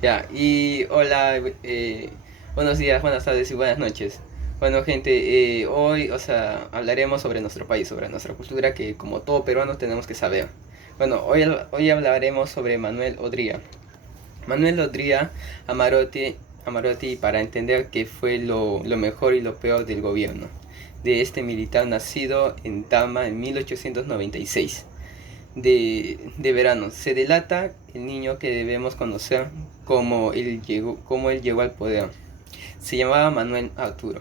Ya, y hola, buenos días, buenas tardes y buenas noches. Bueno, gente, hoy, hablaremos sobre nuestro país, sobre nuestra cultura que como todo peruano tenemos que saber. Bueno, hoy hablaremos sobre Manuel Odría. Manuel Odría Amarotti para entender qué fue lo mejor y lo peor del gobierno de este militar nacido en Tama en 1896 de verano. Se delata el niño que debemos conocer como él llegó al poder. Se llamaba Manuel Arturo.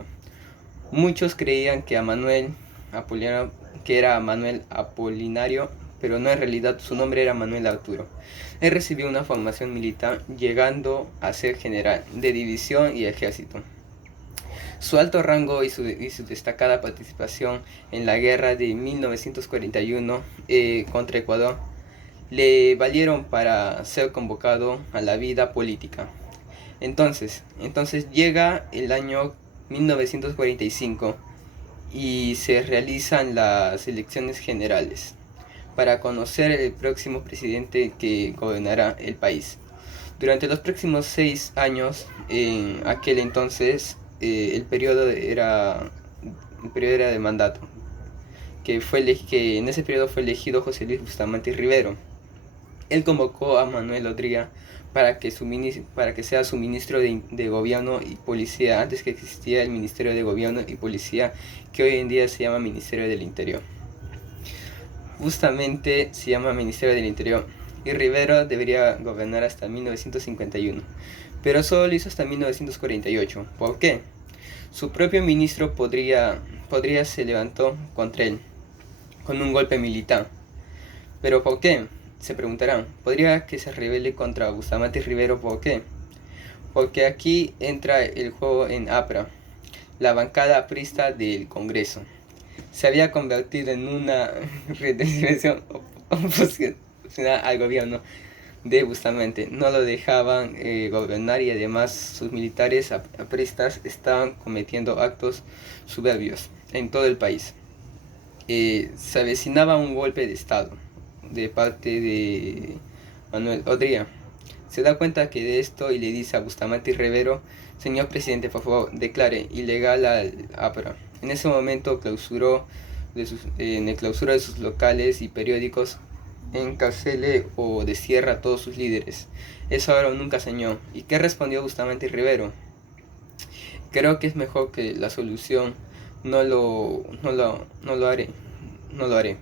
Muchos creían que que era Manuel Apolinario, pero no, en realidad su nombre era Manuel Arturo. Él recibió una formación militar llegando a ser general de división y ejército. Su alto rango y su destacada participación en la guerra de 1941 contra Ecuador le valieron para ser convocado a la vida política. Entonces llega el año 1945 y se realizan las elecciones generales para conocer el próximo presidente que gobernará el país. Durante los próximos 6 años, en aquel entonces, el periodo era de mandato, que en ese periodo fue elegido José Luis Bustamante Rivero. Él convocó a Manuel Odría para que sea su ministro de Gobierno y Policía, antes que existía el Ministerio de Gobierno y Policía, que hoy en día se llama Ministerio del Interior. Justamente se llama Ministerio del Interior, y Rivero debería gobernar hasta 1951, pero solo lo hizo hasta 1948. ¿Por qué? Su propio ministro podría se levantó contra él con un golpe militar. ¿Pero por qué? Se preguntarán. ¿Podría que se rebele contra Bustamante Rivero? ¿Por qué? Porque aquí entra el juego en APRA, la bancada aprista del Congreso. Se había convertido en una representación oposicional al gobierno de Bustamante. No lo dejaban gobernar, y además sus militares apristas estaban cometiendo actos soberbios en todo el país. Se avecinaba un golpe de Estado de parte de Manuel Odría. Se da cuenta que de esto y le dice a Bustamante Rivero: señor presidente, por favor, declare ilegal al APRA. En ese momento en el clausura de sus locales y periódicos, encarcele o destierra a todos sus líderes. Eso ahora o nunca, señor. ¿Y qué respondió Bustamante Rivero? Creo que es mejor que la solución. No lo haré. No lo haré.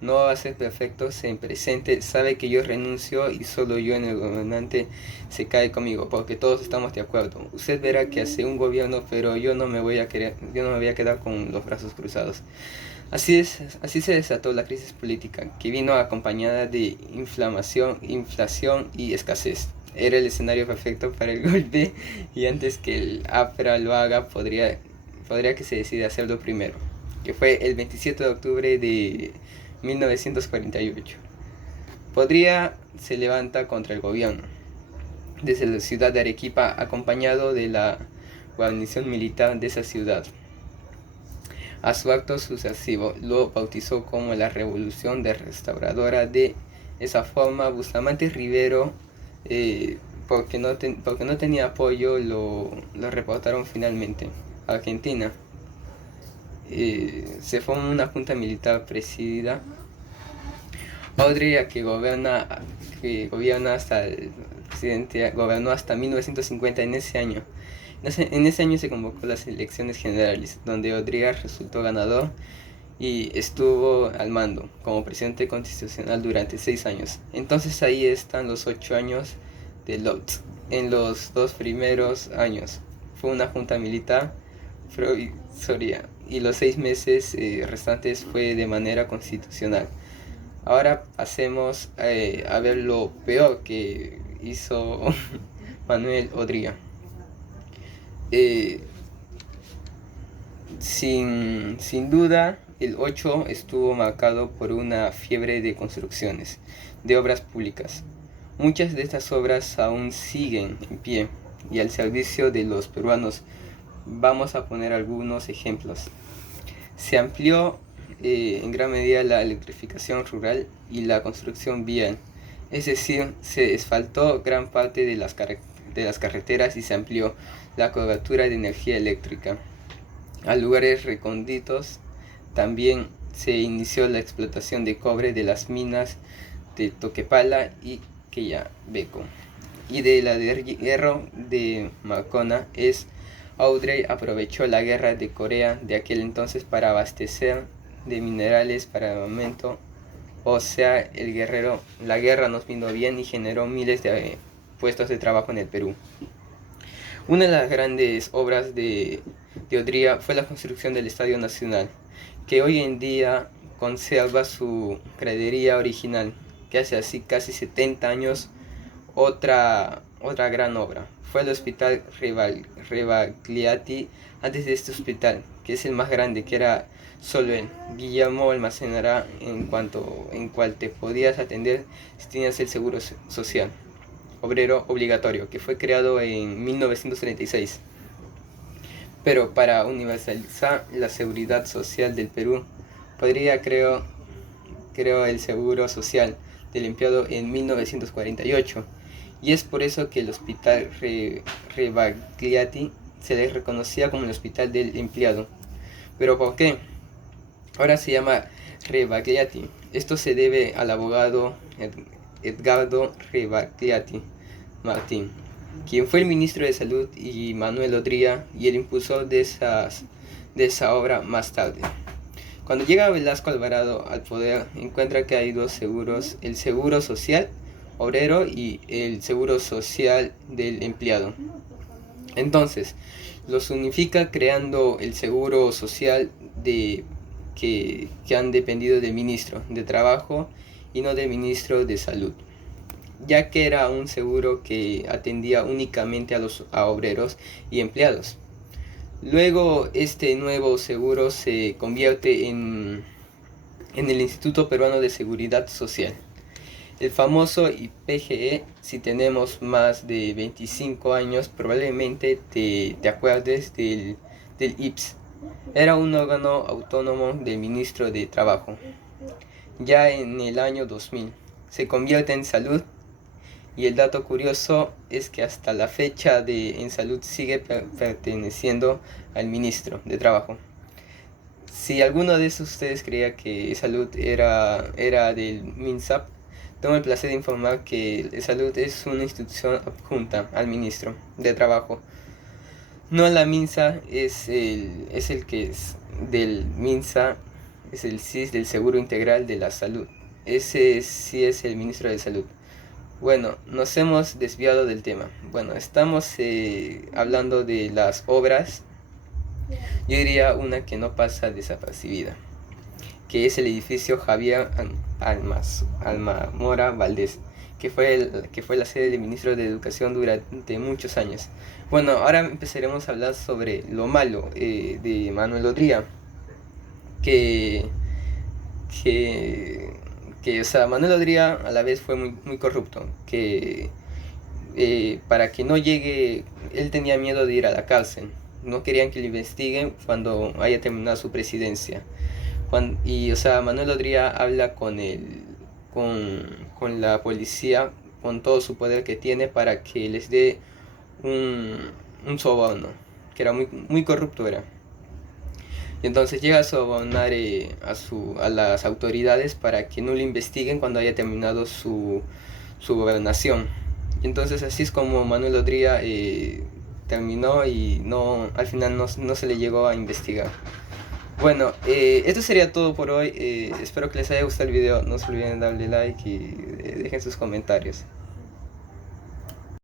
No va a ser perfecto, se presente, sabe que yo renuncio y solo yo en el gobernante se cae conmigo, porque todos estamos de acuerdo. Usted verá que hace un gobierno, pero yo no me voy a quedar con los brazos cruzados. Así se desató la crisis política, que vino acompañada de inflación y escasez. Era el escenario perfecto para el golpe, y antes que el APRA lo haga, podría que se decida hacerlo primero, que fue el 27 de octubre de 1948. Podría se levanta contra el gobierno desde la ciudad de Arequipa, acompañado de la guarnición militar de esa ciudad. A su acto sucesivo lo bautizó como la Revolución de Restauradora. De esa forma, Bustamante Rivero, porque no tenía apoyo, lo reportaron finalmente a Argentina. Se forma una junta militar presidida Odría, que gobierna hasta el presidente, gobernó hasta 1950. En ese año se convocó las elecciones generales, donde Odría resultó ganador y estuvo al mando como presidente constitucional durante 6 años. Entonces ahí están los 8 años de Lot. En los 2 primeros años fue una junta militar provisoria, y los 6 meses restantes fue de manera constitucional. Ahora pasemos a ver lo peor que hizo Manuel Odría. Eh, sin duda, el 8 estuvo marcado por una fiebre de construcciones, de obras públicas. Muchas de estas obras aún siguen en pie y al servicio de los peruanos. Vamos a poner algunos ejemplos. Se amplió en gran medida la electrificación rural y la construcción vial. Es decir, se asfaltó gran parte de las carreteras y se amplió la cobertura de energía eléctrica. A lugares recónditos también se inició la explotación de cobre de las minas de Toquepala y Quellaveco. Y de la de hierro de Macona Audrey aprovechó la guerra de Corea de aquel entonces para abastecer de minerales para armamento. O sea, la guerra nos vino bien y generó miles de puestos de trabajo en el Perú. Una de las grandes obras de Odría fue la construcción del Estadio Nacional, que hoy en día conserva su gradería original, que hace así casi 70 años otra gran obra. Fue el Hospital Rebagliati. Antes de este hospital, que es el más grande, que era solo él, Guillermo almacenará en cual te podías atender si tenías el seguro social obrero obligatorio, que fue creado en 1936. Pero para universalizar la seguridad social del Perú, podría creó el seguro social del empleado en 1948. Y es por eso que el Hospital Rebagliati se le reconocía como el Hospital del Empleado. ¿Pero por qué? Ahora se llama Rebagliati. Esto se debe al abogado Edgardo Rebagliati Martín, quien fue el ministro de Salud, y Manuel Odría, y el impulsor de esa obra más tarde. Cuando llega Velasco Alvarado al poder, encuentra que hay dos seguros: el seguro social obrero y el seguro social del empleado. Entonces, los unifica creando el seguro social que han dependido del ministro de Trabajo y no del ministro de Salud, ya que era un seguro que atendía únicamente a obreros y empleados. Luego este nuevo seguro se convierte en el Instituto Peruano de Seguridad Social, el famoso IPGE. Si tenemos más de 25 años, probablemente te acuerdes del IPS. Era un órgano autónomo del ministro de Trabajo. Ya en el año 2000 se convierte en Salud, y el dato curioso es que hasta la fecha en Salud sigue perteneciendo al ministro de Trabajo. Si alguno de ustedes creía que Salud era del MINSAP, tengo el placer de informar que Salud es una institución adjunta al ministro de Trabajo. No, la MINSA es el que es del MINSA, es el SIS, del Seguro Integral de la Salud. Ese sí es el ministro de Salud. Bueno, nos hemos desviado del tema. Bueno, estamos hablando de las obras. Yo diría una que no pasa desapercibida, que es el edificio Javier Almamora Valdés, que fue la sede del ministro de Educación durante muchos años. Bueno, ahora empezaremos a hablar sobre lo malo de Manuel Odría, o sea, Manuel Odría a la vez fue muy corrupto, que para que no llegue, él tenía miedo de ir a la cárcel, no querían que lo investiguen cuando haya terminado su presidencia. O sea, Manuel Odría habla con la policía, con todo su poder que tiene, para que les dé un soborno, que era muy corrupto era. Y entonces llega a sobornar a las autoridades para que no lo investiguen cuando haya terminado su gobernación. Y entonces así es como Manuel Odría terminó, y al final no se le llegó a investigar. Bueno, esto sería todo por hoy. Espero que les haya gustado el video. No se olviden darle like y dejen sus comentarios.